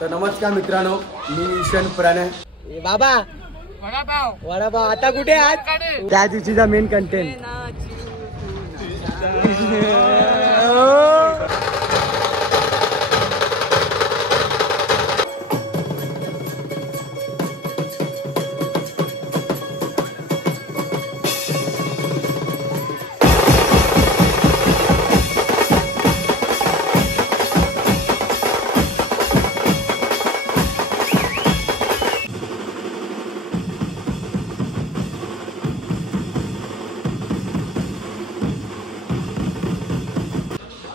तर नमस्कार मित्रांनो, मी ईशन प्रणय. बाबा वडापाव आता कुठे आज? त्या दिवशीचा मेन कंटेंट.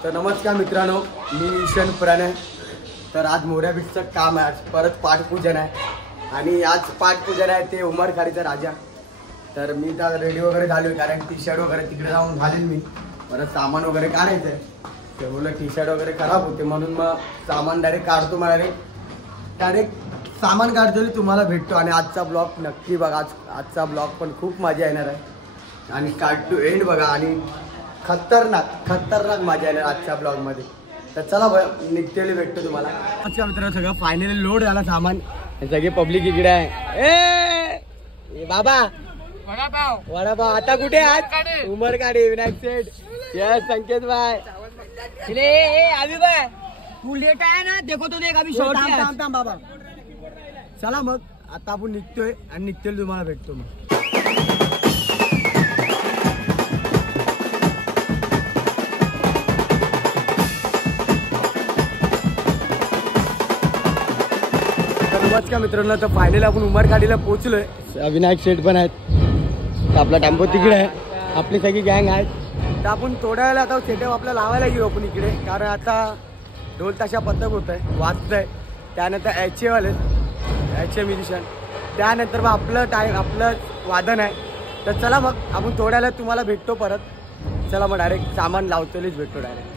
तर नमस्कार मित्रांनो, मी ईशन प्रणय. तर आज मोऱ्या बीचचं काम आहे. आज परत पाठपूजन आहे आणि आज पाठपूजन आहे ते उमरखाडीचा राजा. तर मी तर रेडी वगैरे झालो, कारण टी शर्ट वगैरे तिकडे जाऊन घालेन. मी परत सामान वगैरे काढायचं आहे. ते बोललं टी शर्ट वगैरे खराब होते, म्हणून मग सामान डायरेक्ट काढतो. मला डायरेक्ट सामान काढतो, तुम्हाला भेटतो. आणि आजचा ब्लॉग नक्की बघा. आजचा ब्लॉग पण खूप मजा येणार आहे आणि स्टार्ट टू एंड बघा. आणि खतरनाक मजा येणार आजच्या ब्लॉग मध्ये. तर चला निघतेली भेटतो तुम्हाला. अच्छा मित्रांनो, सगळं फायनली लोड झाला सामान. सगळे पब्लिक इकडे आहे. ए बाबा वडापाव आता कुठे आज? उमरखाडी विनायक सेठ. यस संकेत भाई. अभि भाई तू लेट आहे ना, देखो तो देख अभी शॉर्ट. थांब बाबा. चला मग आता आपण निघतोय आणि निघतेल तुम्हाला भेटतो मग. नमस्कार मित्रांनो, तर फायनली आपण उमरखाडीला पोहोचलोय. विनायक सेठ पण आहेत. आपला टेम्पो तिकडे आहे. आपली सगळी गँग आहेत. तर आपण थोड्या वेळेला आता सेटअप आपला लावायला घेऊ आपण इकडे, कारण आता ढोल ताशा पथक होत आहे, वाजतंय. त्यानंतर एच म्युझिशियन. त्यानंतर मग आपलं वादन आहे. तर चला मग आपण थोड्या वेळात तुम्हाला भेटतो परत. चला मग डायरेक्ट सामान लावतोच भेटतो डायरेक्ट.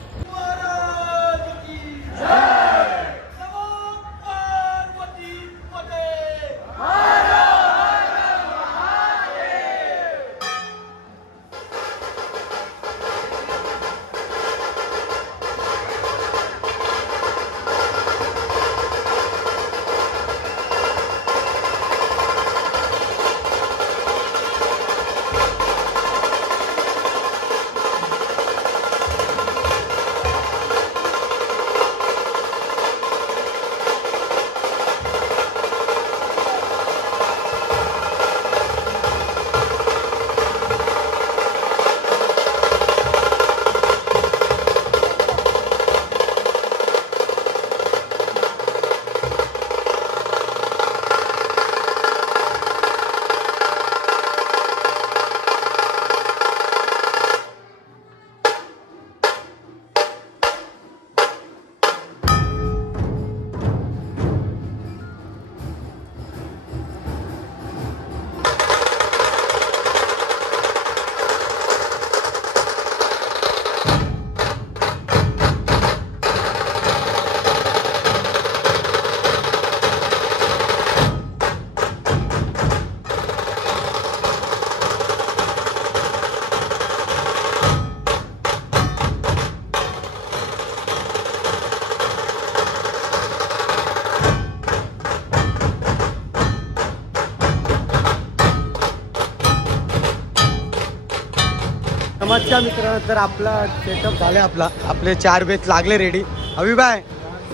नमस्कार मित्रांनो, तर आपला सेटअप झाले. आपले 4 बेस लागले रेडी. अभि भाई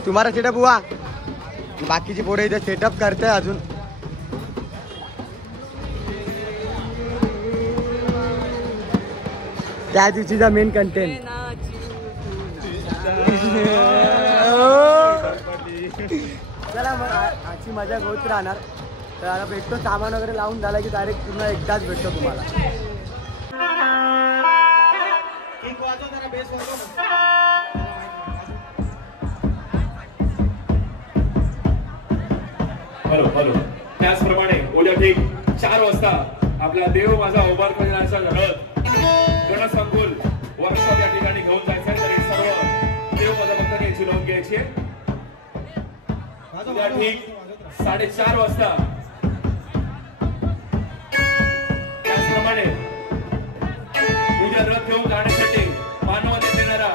तुम्हाला सेटअप हुआ? बाकीची पोरं इथे सेटअप करते अजून. त्या दिवशीचा मेन कंटेंट. चला मग आजची मजा होत राहणार. तर आता भेटतो. सामान वगैरे लावून झाला की डायरेक्ट पुन्हा एकदाच भेटतो तुम्हाला. हॅलो. त्याचप्रमाणे उद्या ठीक 4 वाजता आपला देव माझा उभारण्याचा गणसंकुल वर्कशॉप या ठिकाणी घेऊन जायचं. तरी सर्व देव माझा भक्त घ्यायची नोंद घ्यायची. उद्या ठीक 4:30 वाजता. त्याचप्रमाणे उद्या रथ घेऊन जाण्यासाठी मानवता देणारा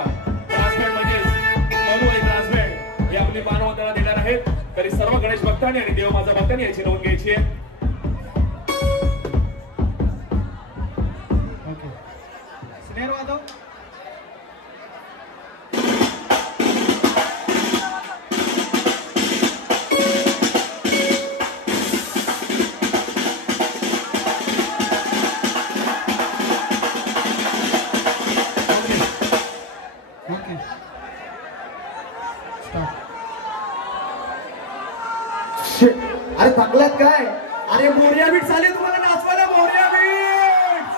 ट्रान्सपेंट म्हणजेच मधू एक ट्रान्सपेंट हे आपली मानवताला देणारा आहेत तरी सर्व गणेश भक्तांनी आणि देव माझा भक्तांनी याची नोंद घ्यायची आहे. स्नेर वादव अरे थकलात काय? अरे मोर्या बीट झाले तुम्हाला नाचवायला, मोर्या बीट.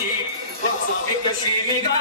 देवाची वाचावी कशी निगा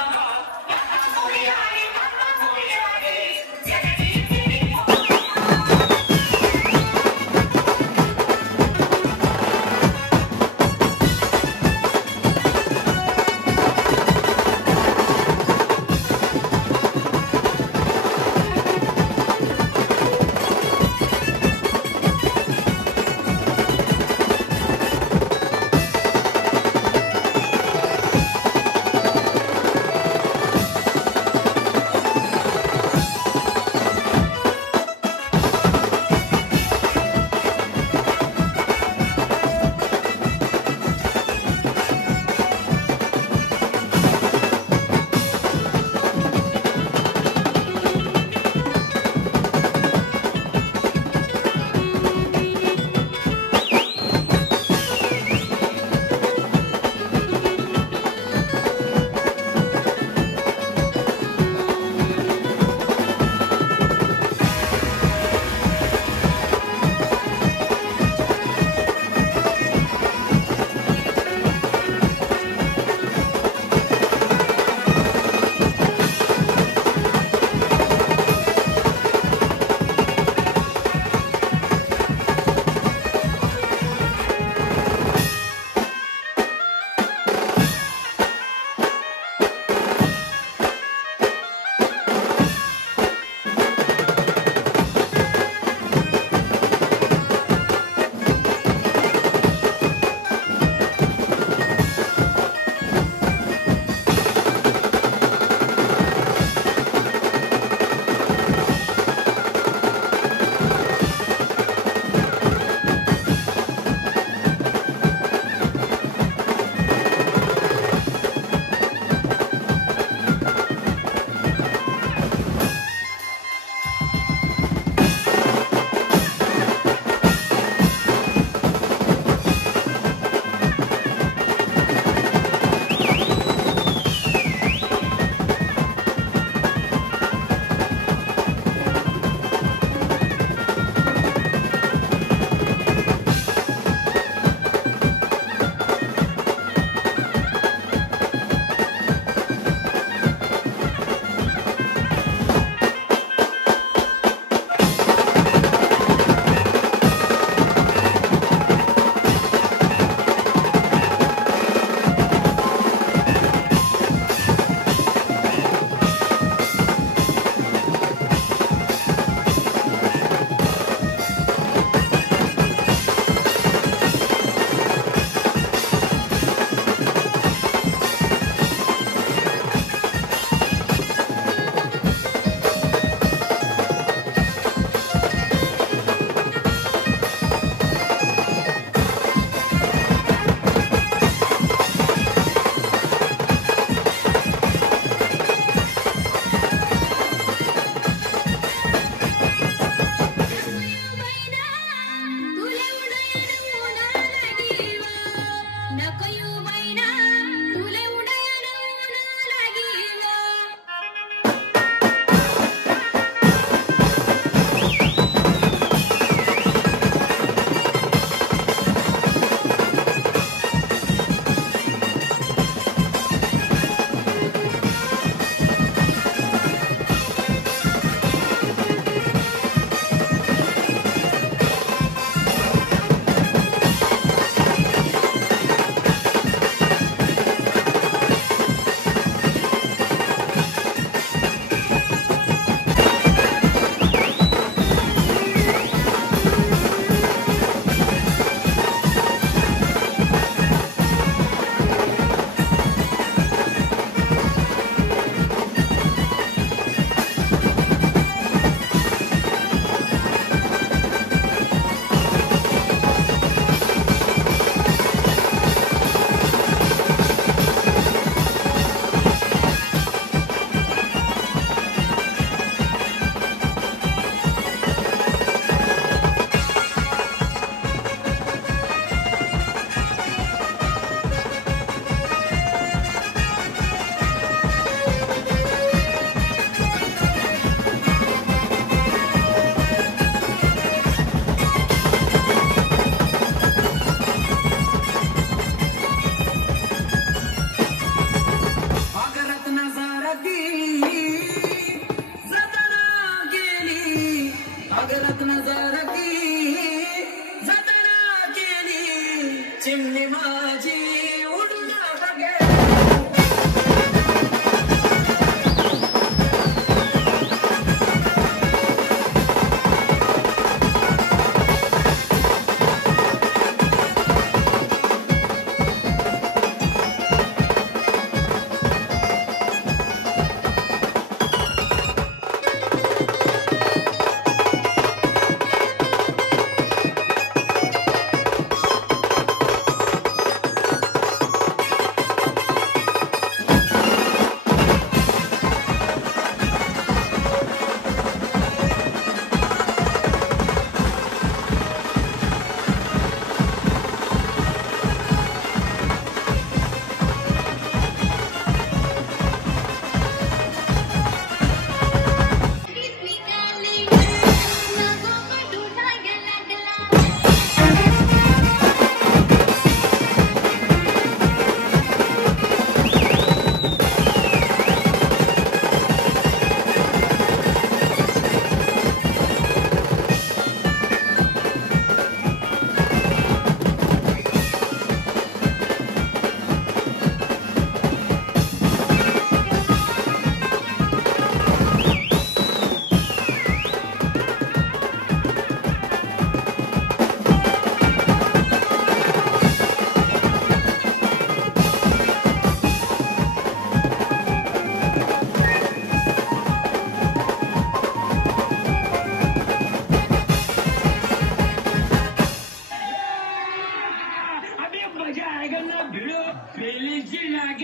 चिमणी माझी उडला बघे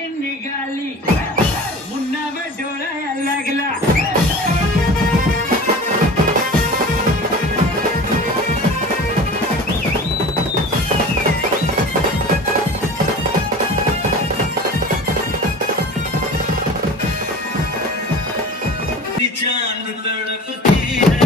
निघाली मुन्ना डोळा लागला चांद तड़पती है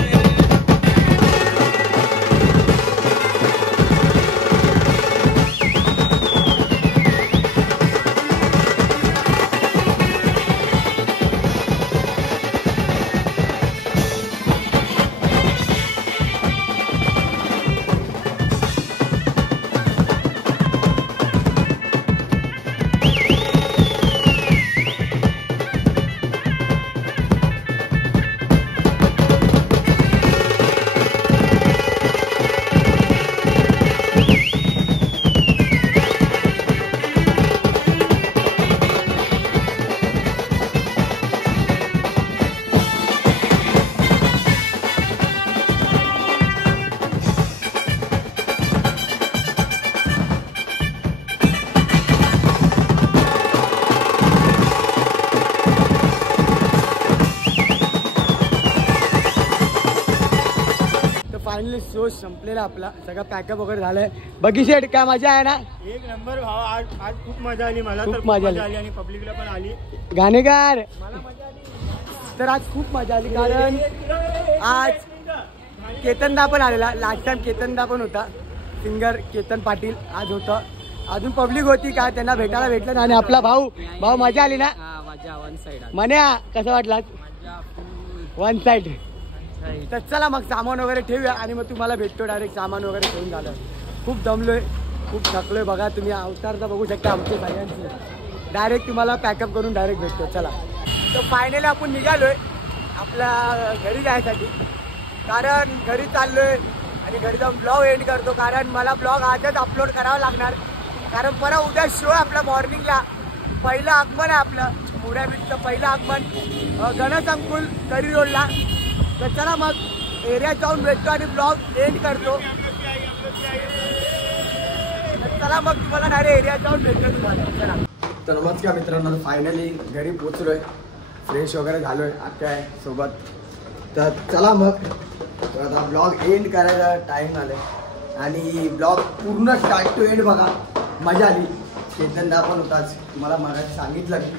फायनली शो संपलेला आपला सगळा पॅकअप वगैरे झालाय. बघी शेट काय मजा आहे ना. एक नंबर भाव. आज आज खूप मजा आली मला तर. खूप मजा आली आणि पब्लिकला पण आली. गाणेगार मला मजा आली. तर आज खूप मजा आली कारण आज केतनदा पण आलेला. लास्ट टाइम केतनदा पण होता. सिंगर केतन पाटील आज होतं. अजून पब्लिक होती का त्यांना भेटायला भेटलं. आणि आपला भाऊ मजा आली ना. मन्या कसं वाटला. One side. तर चला मग सामान वगैरे ठेवूया आणि मग तुम्हाला भेटतो डायरेक्ट. सामान वगैरे ठेवून झालं. खूप दमलोय खूप थकलोय. बघा तुम्ही अवतारचा बघू शकता आमचे सगळ्यांचे. डायरेक्ट तुम्हाला पॅकअप करून डायरेक्ट भेटतो. चला तर फायनली आपण निघालोय आपल्या घरी जायसाठी. कारण घरी चाललोय आणि घरी जाऊन ब्लॉग एंड करतो. कारण मला ब्लॉग आजच अपलोड करावा लागणार. कारण परत उद्या शो आहे आपला मॉर्निंगला. पहिलं आगमन आहे आपलं मोऱ्या बीचचं पहिलं आगमन गणसंकुल तरी रोडला. तर चला मग एरियात जाऊन भेटतो आणि ब्लॉग एंड करतो. चला मग तुम्हाला डायरेक्ट एरियात जाऊन भेटतो तुम्हाला. चला तर नमस्कार मित्रांनो. फायनली घरी पोचलोय. फ्रेश वगैरे झालोय आत्या आहे सोबत. तर चला मग आता ब्लॉग एंड करायला टाईम आलाय. आणि ब्लॉग पूर्ण स्टार्ट टू एंड बघा. मजा आली. चेतनदा पण होताच तुम्हाला मगाशी सांगितलं की.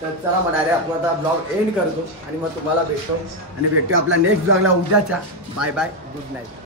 तर चला मग डायरेक्ट आपण आता ब्लॉग एंड करतो आणि मग तुम्हाला भेटतो. आणि भेटतो आपला नेक्स्ट ब्लॉगला उद्याच्या. Bye bye good night.